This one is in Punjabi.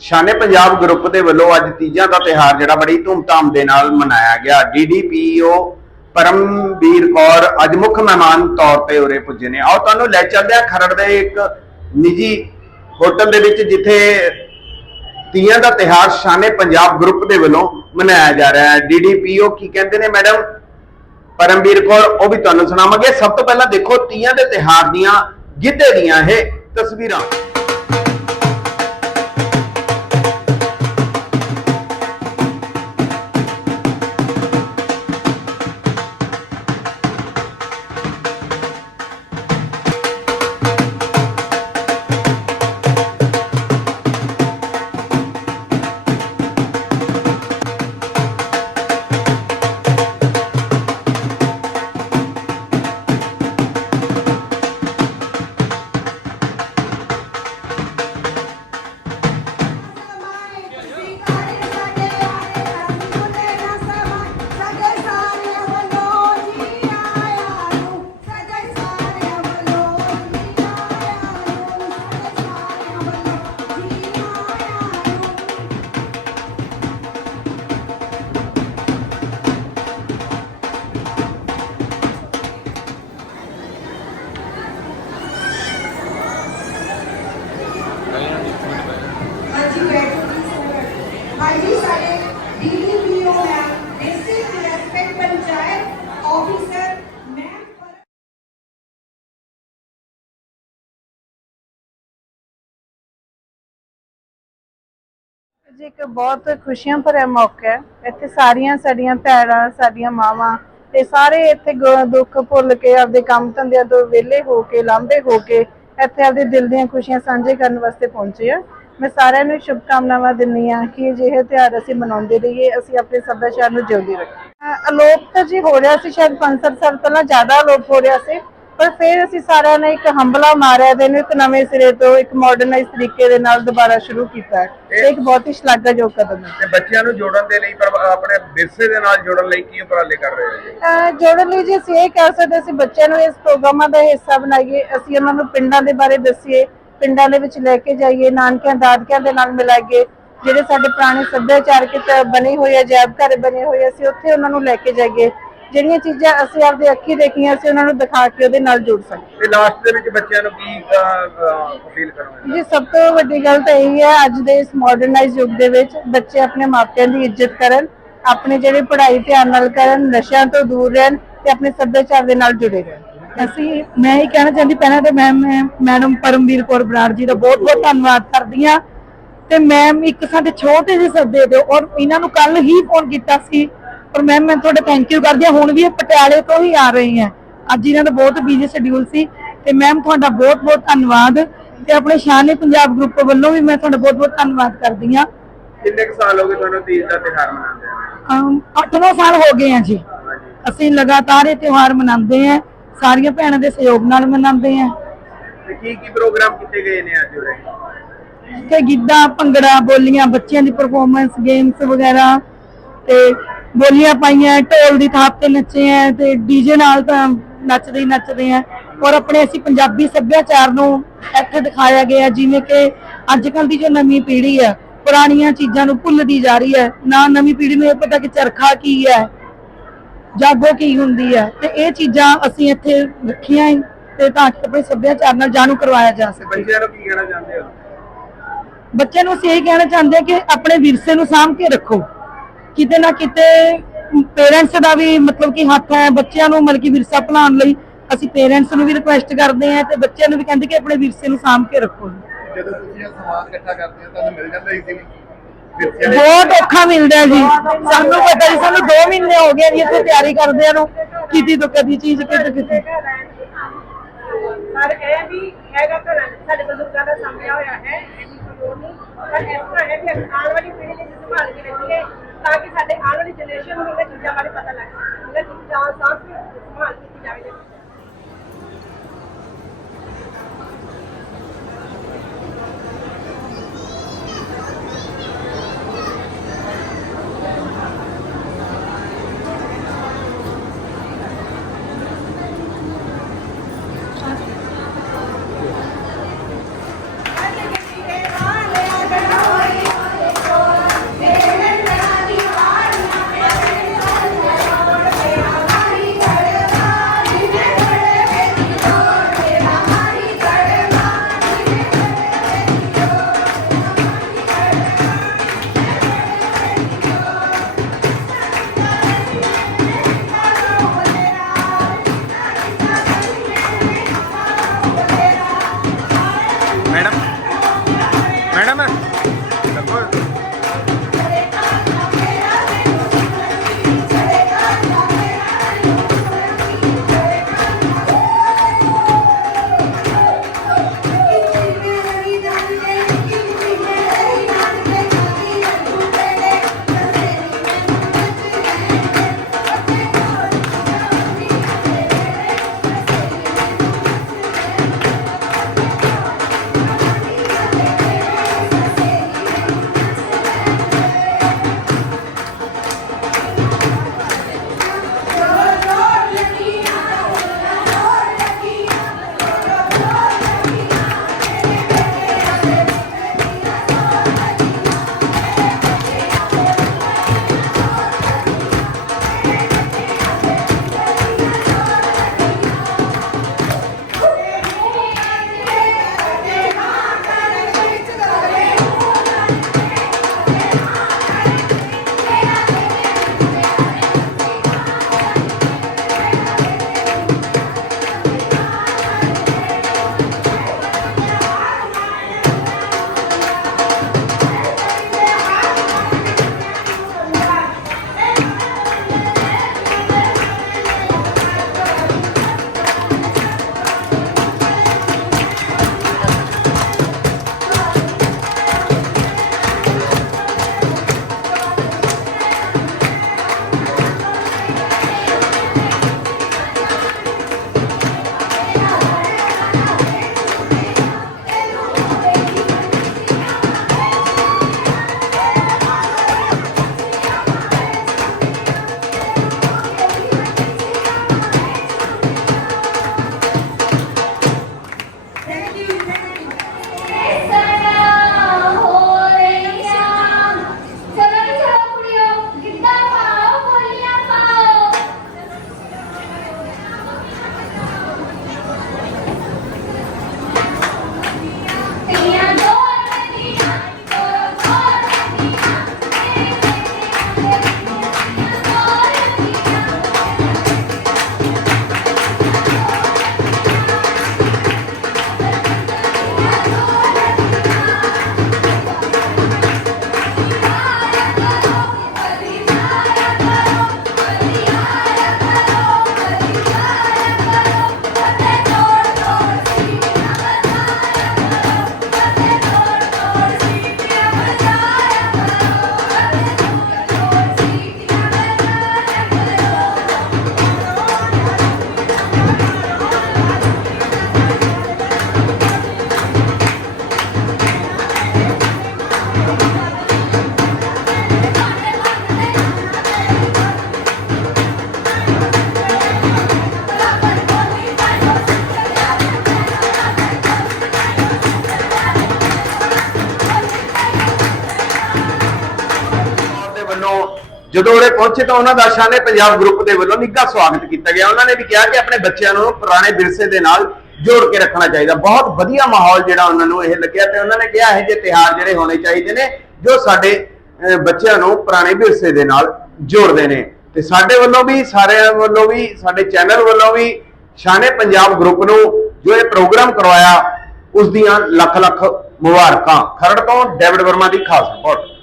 ਸ਼ਾਨੇ ਪੰਜਾਬ ਗਰੁੱਪ ਦੇ ਵੱਲੋਂ ਅੱਜ ਤੀਜਾਂ ਦਾ ਤਿਹਾਰ ਜਿਹੜਾ ਬੜੀ ਧੂਮਧਾਮ ਦੇ ਨਾਲ ਮਨਾਇਆ ਗਿਆ। ਡੀਡੀਪੀਓ ਪਰਮਵੀਰ ਕੌਰ ਅੱਜ ਮੁੱਖ ਮਹਿਮਾਨ ਤੌਰ ਤੇ ਉਰੇ ਪੁੱਜੇ ਨੇ। ਆਓ ਤੁਹਾਨੂੰ ਲੈ ਚੱਲਦੇ ਆ ਖਰੜ ਦੇ ਇੱਕ ਨਿੱਜੀ ਹੋਟਲ ਦੇ ਵਿੱਚ ਜਿੱਥੇ ਤੀਆਂ ਦਾ ਤਿਹਾਰ ਸ਼ਾਨੇ ਪੰਜਾਬ ਗਰੁੱਪ ਦੇ ਵੱਲੋਂ ਮਨਾਇਆ ਜਾ ਰਿਹਾ ਹੈ। ਡੀਡੀਪੀਓ ਕੀ ਕਹਿੰਦੇ ਨੇ ਮੈਡਮ? ਪਰਮਵੀਰ ਕੌਰ, ਉਹ ਵੀ ਤੁਹਾਨੂੰ ਸੁਣਾਵਾਂਗੇ। ਸਭ ਤੋਂ ਪਹਿਲਾਂ ਦੇਖੋ ਤੀਆਂ ਦੇ ਤਿਹਾਰ ਦੀਆਂ ਗਿੱਧੇ ਦੀਆਂ ਇਹ ਤਸਵੀਰਾਂ। ਜੀ, ਇੱਕ ਬਹੁਤ ਖੁਸ਼ੀਆਂ ਭਰਿਆ ਮੌਕਾ ਹੈ। ਇੱਥੇ ਸਾਰੀਆਂ ਸਾਡੀਆਂ ਭੈਣਾਂ, ਸਾਡੀਆਂ ਮਾਵਾਂ ਤੇ ਸਾਰੇ ਇੱਥੇ ਗ- ਦੁੱਖ ਭੁੱਲ ਕੇ ਆਪਦੇ ਕੰਮ ਧੰਦਿਆਂ ਤੋਂ ਵਿਹਲੇ ਹੋ ਕੇ, ਲਾਂਭੇ ਹੋ ਕੇ ਇੱਥੇ ਆਪਦੇ ਦਿਲ ਦੀਆਂ ਖੁਸ਼ੀਆਂ ਸਾਂਝੇ ਕਰਨ ਵਾਸਤੇ ਪਹੁੰਚੇ ਆ ਮੈਂ ਸਾਰਿਆਂ ਨੂੰ ਸ਼ੁਭਕਾਮਨਾਵਾਂ ਦਿੰਦੀ ਆ ਕਿ ਅਜਿਹੇ ਤਿਉਹਾਰ ਅਸੀਂ ਮਨਾਉਂਦੇ ਰਹੀਏ, ਅਸੀਂ ਆਪਣੇ ਸੱਭਿਆਚਾਰ ਨੂੰ ਜਿਉਂਦੇ ਰੱਖੀਏ ਅਹ ਅਲੋਪ ਤਾਂ ਜੀ ਹੋ ਰਿਹਾ ਸੀ, ਸ਼ਾਇਦ 5-7 ਸਾਲ ਪਹਿਲਾਂ ਜ਼ਿਆਦਾ ਅਲੋਪ ਹੋ ਰਿਹਾ ਸੀ। ਪਰ ਫਿਰ ਅਸੀਂ ਸਾਰਿਆਂ ਨੇ ਇੱਕ ਹੰਬਲਾ ਮਾਰਿਆ ਤੇ ਇਹਨੂੰ ਇੱਕ ਨਵੇਂ ਸਿਰੇ ਤੋਂ ਇੱਕ ਮਾਡਰਨਾਈਜ਼ ਤਰੀਕੇ ਦੇ ਨਾਲ ਦੁਬਾਰਾ ਸ਼ੁਰੂ ਕੀਤਾ। ਹੈ ਇਹ ਇੱਕ ਬਹੁਤ ਹੀ ਸ਼ਲਾਘਾਯੋਗ ਕਦਮ ਹੈ। ਤੇ ਬੱਚਿਆਂ ਨੂੰ ਜੋੜਨ ਦੇ ਲਈ ਪਰ ਆਪਣੇ ਵਿਰਸੇ ਦੇ ਨਾਲ ਜੋੜਨ ਲਈ ਕੀ ਉਪਰਾਲੇ ਕਰ ਰਹੇ ਹੋ? ਜੀ ਅਹ ਜੋੜਨ ਲਈ ਜੀ ਅਸੀਂ ਇਹ ਕਹਿ ਸਕਦੇ ਅਸੀਂ ਬੱਚਿਆਂ ਨੂੰ ਇਸ ਪ੍ਰੋਗਰਾਮਾਂ ਦਾ ਹਿੱਸਾ ਬਣਾਈਏ। ਅਸੀਂ ਉਹਨਾਂ ਨੂੰ ਪਿੰਡਾਂ ਦੇ ਬਾਰੇ ਦੱਸੀਏ ਪਿੰਡਾਂ ਦੇ ਵਿੱਚ ਲੈ ਕੇ ਜਾਈਏ ਨਾਨਕਿਆਂ ਦਾਦਕਿਆਂ ਦੇ ਨਾਲ ਮਿਲਾਈਏ। ਜਿਹੜੇ ਸਾਡੇ ਪੁਰਾਣੇ ਸੱਭਿਆਚਾਰਕ ਚ ਬਣੇ ਹੋਏ ਅਜਾਇਬ ਘਰ ਬਣੇ ਹੋਏ ਆ, ਅਸੀਂ ਉੱਥੇ ਉਹਨਾਂ ਨੂੰ ਲੈ ਕੇ ਜਾਈਏ। ਜਿਹੜੀਆਂ ਚੀਜ਼ਾਂ ਅਸੀਂ ਆਪਦੇ ਅੱਖੀ ਦੇਖੀਆਂ ਅਸੀਂ ਉਹਨਾਂ ਨੂੰ ਦਿਖਾ ਕੇ ਉਹਦੇ ਨਾਲ ਜੁੜ ਸਕੀਏ। ਤੇ ਲਾਸਟ ਦੇ ਵਿੱਚ ਬੱਚਿਆਂ ਨੂੰ ਕੀ ਅਪੀਲ ਕਰੋਗੇ ਜੀ ਸਭ ਤੋਂ ਵੱਡੀ ਗੱਲ ਤਾਂ ਇਹ ਹੈ ਅੱਜ ਦੇ ਇਸ ਮਾਡਰਨਾਈਜ਼ ਯੁੱਗ ਦੇ ਵਿੱਚ ਬੱਚੇ ਆਪਣੇ ਮਾਪਿਆਂ ਦੀ ਇੱਜ਼ਤ ਕਰਨ ਆਪਣੇ ਜਿਹੜੇ ਪੜ੍ਹਾਈ ਧਿਆਨ ਨਾਲ ਕਰਨ ਨਸ਼ਿਆਂ ਤੋਂ ਦੂਰ ਰਹਿਣ ਤੇ ਆਪਣੇ ਸੱਭਿਆਚਾਰ ਦੇ ਨਾਲ ਜੁੜੇ ਰਹਿਣ। ਅਸੀਂ ਮੈਂ ਇਹ ਕਹਿਣਾ ਚਾਹੁੰਦੀ ਪਹਿਲਾਂ ਤਾਂ ਮੈਂ ਮੈਡਮ ਪਰਮਵੀਰ ਕੌਰ ਬਰਾੜ ਜੀ ਦਾ ਬਹੁਤ ਬਹੁਤ ਧੰਨਵਾਦ ਕਰਦੀ ਹਾਂ। ਤੇ ਮੈਮ ਇੱਕ ਸਾਡੇ ਛੋਟੇ ਜਿਹੇ ਸੱਦੇ ਦਿਓ ਔਰ ਇਹਨਾਂ ਨੂੰ ਕੱਲ ਹੀ ਫੋਨ ਕੀਤਾ ਸੀ ਔਰ ਮੈਮ ਮੈਂ ਤੁਹਾਡਾ ਥੈਂਕ ਯੂ ਕਰਦੀ ਹਾਂ। ਹੁਣ ਵੀ ਇਹ ਪਟਿਆਲੇ ਤੋਂ ਹੀ ਆ ਰਹੇ ਹੈ। ਅੱਜ ਇਹਨਾਂ ਦਾ ਬਹੁਤ ਬਿਜ਼ੀ ਸ਼ਡਿਊਲ ਸੀ ਤੇ ਮੈਮ ਤੁਹਾਡਾ ਬਹੁਤ ਬਹੁਤ ਧੰਨਵਾਦ ਤੇ ਆਪਣੇ ਸ਼ਾਨੇ ਪੰਜਾਬ ਗਰੁੱਪ ਵੱਲੋਂ ਵੀ ਮੈਂ ਤੁਹਾਡਾ ਬਹੁਤ ਬਹੁਤ ਧੰਨਵਾਦ ਕਰਦੀ ਹਾਂ। ਕਿੰਨੇ ਕੁ ਸਾਲ ਹੋ ਗਏ ਤੁਹਾਨੂੰ ਤੀਜ ਦਾ ਤਿਹਾਰ ਮਨਾਉਂਦੇ ਆ 8-9 ਸਾਲ ਹੋ ਗਏ ਆ ਜੀ। ਅਸੀਂ ਲਗਾਤਾਰ ਇਹ ਤਿਉਹਾਰ ਮਨਾਉਂਦੇ ਆ ਸਾਰੀਆਂ ਭੈਣਾਂ ਦੇ ਸਹਿਯੋਗ ਨਾਲ ਮਨਾਉਂਦੇ ਆ ਤੇ ਕੀ ਕੀ ਪ੍ਰੋਗਰਾਮ ਕੀਤੇ ਗਏ ਨੇ ਅੱਜ ਉਰੇ? ਤੇ ਗਿੱਧਾ ਭੰਗੜਾ ਬੋਲੀਆਂ ਬੱਚਿਆਂ ਦੀ ਪਰਫਾਰਮੈਂਸ ਗੇਮਸ ਵਗੈਰਾ ਤੇ ਬੋਲੀਆਂ ਪਾਈਆਂ ਢੋਲ ਦੀ ਥਾਪ ਤੇ ਨੱਚੇ ਆ ਤੇ ਡੀਜੇ ਨਾਲ ਤਾਂ ਨੱਚਦੇ ਹੀ ਨੱਚਦੇ ਆ। ਔਰ ਆਪਣੇ ਅਸੀਂ ਪੰਜਾਬੀ ਸੱਭਿਆਚਾਰ ਨੂੰ ਇੱਥੇ ਦਿਖਾਇਆ ਗਿਆ ਜਿਵੇਂ ਕਿ ਅੱਜ ਕੱਲ ਦੀ ਜੋ ਨਵੀਂ ਪੀੜ੍ਹੀ ਹੈ ਪੁਰਾਣੀਆਂ ਚੀਜ਼ਾਂ ਨੂੰ ਭੁੱਲਦੀ ਜਾ ਰਹੀ ਹੈ ਨਾ ਨਵੀਂ ਪੀੜ੍ਹੀ ਨੂੰ ਇਹ ਪਤਾ ਕਿ ਚਰਖਾ ਕੀ ਹੈ ਜਾਗੋ ਕੀ ਹੁੰਦੀ ਹੈ ਤੇ ਇਹ ਚੀਜ਼ਾਂ ਅਸੀਂ ਇੱਥੇ ਰੱਖੀਆਂ ਏ ਤੇ ਤਾਂ ਕਿ ਆਪਣੇ ਸੱਭਿਆਚਾਰ ਨਾਲ ਜਾਣੂ ਕਰਵਾਇਆ ਜਾ ਸਕੇ। ਬੱਚਿਆਂ ਨੂੰ ਕੀ ਕਹਿਣਾ ਚਾਹੁੰਦੇ ਹੋ? ਬੱਚਿਆਂ ਨੂੰ ਅਸੀਂ ਇਹ ਕਹਿਣਾ ਚਾਹੁੰਦੇ ਹਾਂ ਕਿ ਆਪਣੇ ਵਿਰਸੇ ਨੂੰ ਸਾਂਭ ਕੇ ਰੱਖੋ। ਕਿਤੇ ਨਾ ਕਿਤੇ ਪੇਰੈਂਟਸ ਦਾ ਵੀ ਮਤਲਬ ਕਿ ਹੱਥ ਹੈ ਬੱਚਿਆਂ ਨੂੰ ਮਤਲਬ ਕਿ ਵਿਰਸਾ ਭੁਲਾਉਣ ਲਈ ਅਸੀਂ ਪੇਰੈਂਟਸ ਨੂੰ ਵੀ ਰਿਕੁਐਸਟ ਕਰਦੇ ਹਾਂ ਤੇ ਬੱਚਿਆਂ ਨੂੰ ਵੀ ਕਹਿੰਦੇ ਕਿ ਆਪਣੇ ਵਿਰਸੇ ਨੂੰ ਸਾਂਭ ਕੇ ਰੱਖੋ। ਜਦੋਂ ਤੁਸੀਂ ਇਹ ਸਮਾਨ ਇਕੱਠਾ ਕਰਦੇ ਹੋ ਤੁਹਾਨੂੰ ਮਿਲ ਜਾਂਦਾ ਇਜ਼ੀਲੀ ਵਿਰਸੇ ਦੇ ਬਹੁਤ ਔਖਾ ਮਿਲਦਾ ਜੀ। ਸਾਨੂੰ ਪਤਾ ਨਹੀਂ ਸਾਨੂੰ 2 ਮਹੀਨੇ ਹੋ ਗਏ ਜੀ ਇੱਥੇ ਤਿਆਰੀ ਕਰਦਿਆਂ ਨੂੰ ਕਿਤੇ ਤੋਂ ਕਦੀ ਚੀਜ਼ ਕਿਤੇ ਕਿਤੇ। ਪਰ ਇਹ ਵੀ ਹੈਗਾ ਘਰਾਂ 'ਚ ਸਾਡੇ ਬਜ਼ੁਰਗਾਂ ਦਾ ਸਾਹਮਣੇ ਹੋਇਆ ਹੈ ਐਨੀ ਕੋਈ ਨਹੀਂ। ਪਰ ਇਸ ਤਰ੍ਹਾਂ ਹੈ ਕਿ ਆਉਣ ਵਾਲੀ ਪੀੜ੍ਹੀ ਲਈ ਸੰਭਾਲ ਕੇ ਰੱਖੀਏ। ਤਾਂ ਕਿ ਸਾਡੇ ਆਉਣ ਵਾਲੀ ਜਨਰੇਸ਼ਨ ਨੂੰ ਇਹਨਾਂ ਚੀਜ਼ਾਂ ਬਾਰੇ ਪਤਾ ਲੱਗ ਸਕੇ। ਇਹਨਾਂ ਚੀਜ਼ਾਂ ਸਾਂਭ ਜਦੋਂ ਉਰੇ ਪਹੁੰਚੇ ਤਾਂ ਉਹਨਾਂ ਦਾ ਸ਼ਾਨੇ ਪੰਜਾਬ ਗਰੁੱਪ ਦੇ ਵੱਲੋਂ ਨਿੱਘਾ ਸਵਾਗਤ ਕੀਤਾ ਗਿਆ। ਉਹਨਾਂ ਨੇ ਵੀ ਕਿਹਾ ਕਿ ਆਪਣੇ ਬੱਚਿਆਂ ਨੂੰ ਪੁਰਾਣੇ ਵਿਰਸੇ ਦੇ ਨਾਲ ਜੋੜ ਕੇ ਰੱਖਣਾ ਚਾਹੀਦਾ। ਬਹੁਤ ਵਧੀਆ ਮਾਹੌਲ ਜਿਹੜਾ ਉਹਨਾਂ ਨੂੰ ਇਹ ਲੱਗਿਆ ਤੇ ਉਹਨਾਂ ਨੇ ਕਿਹਾ ਇਹ ਜਿਹੇ ਤਿਹਾਰ ਜਿਹੜੇ ਹੋਣੇ ਚਾਹੀਦੇ ਨੇ, ਜੋ ਸਾਡੇ ਬੱਚਿਆਂ ਨੂੰ ਪੁਰਾਣੇ ਵਿਰਸੇ ਦੇ ਨਾਲ ਜੋੜਦੇ ਨੇ। ਤੇ ਸਾਡੇ ਵੱਲੋਂ ਵੀ, ਸਾਰਿਆਂ ਵੱਲੋਂ ਵੀ, ਸਾਡੇ ਚੈਨਲ ਵੱਲੋਂ ਵੀ, ਸ਼ਾਨੇ ਪੰਜਾਬ ਗਰੁੱਪ ਨੂੰ ਜੋ ਇਹ ਪ੍ਰੋਗਰਾਮ ਕਰਵਾਇਆ, ਉਸ ਦੀਆਂ ਲੱਖ ਲੱਖ ਮੁਬਾਰਕਾਂ। ਖਰੜ ਤੋਂ ਡੇਵਿਡ ਵਰਮਾ ਦੀ ਖਾਸ ਰਿਪੋਰਟ।